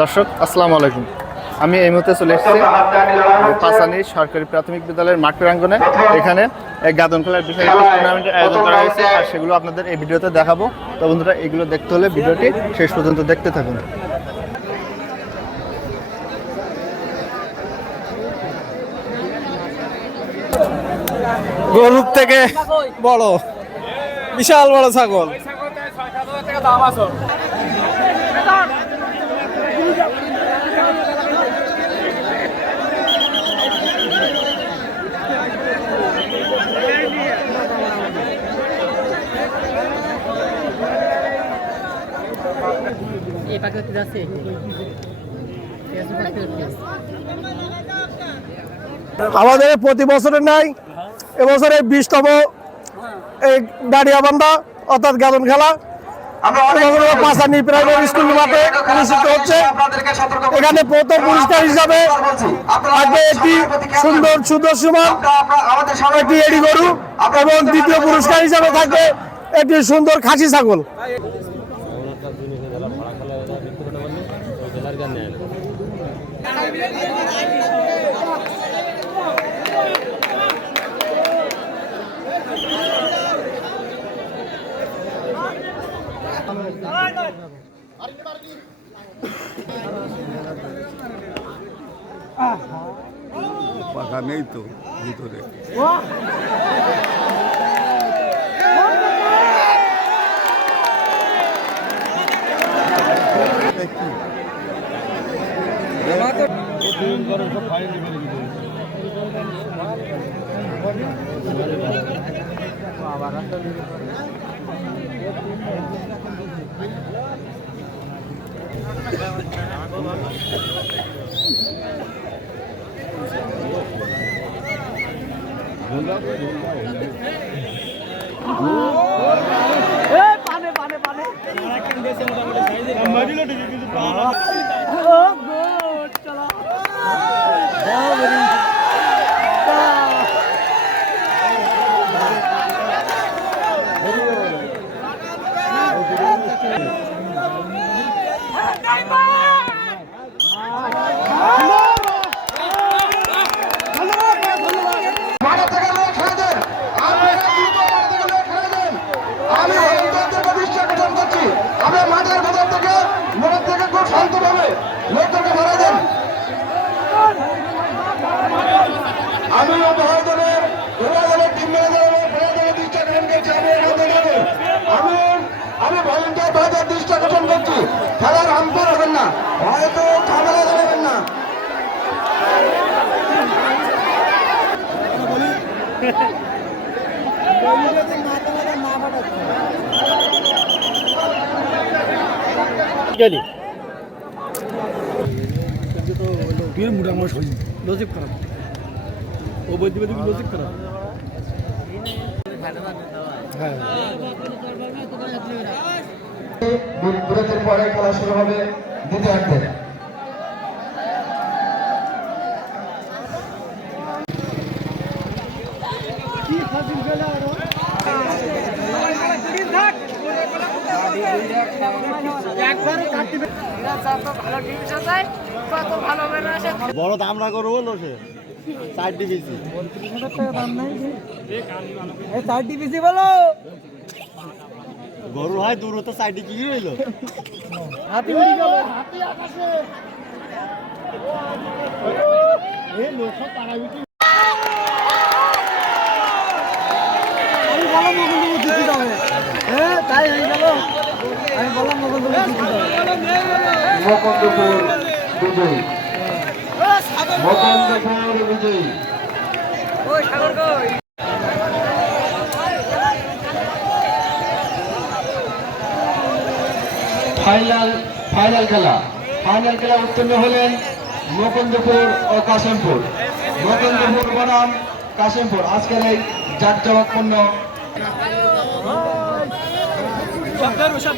দর্শক আসসালামু আলাইকুম। আমি এই মুহূর্তে চলে এসেছি পাঁচানী সরকারি প্রাথমিক বিদ্যালয়ের মাঠ প্রাঙ্গণে। এখানে গাদন খেলার বিশাল টুর্নামেন্টের আয়োজন করা হয়েছে, আর সেগুলো আপনাদের এই ভিডিওতে দেখাবো। তো বন্ধুরা, এগুলো দেখতে হলে ভিডিওটি শেষ পর্যন্ত দেখতে থাকুন। গরুর থেকে বড় বিশাল বড় ছাগল। আমাদের প্রতি বছরের নাই, এবছরে 20তম এই দাঁড়িয়াবান্ধা অর্থাৎ গাদন খেলা পাঁচানী প্রাইমারি স্কুল মাঠে অনুষ্ঠিত হচ্ছে। এখানে প্রথম পুরস্কার হিসাবে থাকবে একটি সুন্দর সুদর্শমান একটি এড়ি গরু, এবং দ্বিতীয় পুরস্কার হিসাবে থাকবে একটি সুন্দর খাসি ছাগল। পাখা নেই তো ভিতরে। আমি ভলেন্টিয়ার ভাইদের দৃষ্টি আকর্ষণ করছি, খেলার আম্পায়ার হবেন না, হয়তো ঝামেলা দেবেন না। লজিক খারাপ, ও বলতে লজিক খারাপ। বিরতির পরে খেলা শুরু হবে দ্বিতীয়ার্ধে। বড় দাম না করবো বলো সে 4 ডিভিসি বলো গরু হয় দূর হতে সাইডে কি রইলো। হাতি উড়ে গেল, হাতি আকাশে এই লোক সব পাড়ায় উঠে আমি বললাম মগল দিতে দাও। হ্যাঁ তাই হয়ে গেল, আমি বললাম মগল দিতে দাও। মুকুন্দপুর বিজয়ী, মুকুন্দপুর বিজয়ী। ওই সাগর কই? ফাইনাল খেলা উত্তীর্ণ হলেন মুকুন্দপুর ও কাশিমপুর। মুকুন্দপুর বনাম কাশিমপুর আজকের এই জাঁকজমকপূর্ণ সব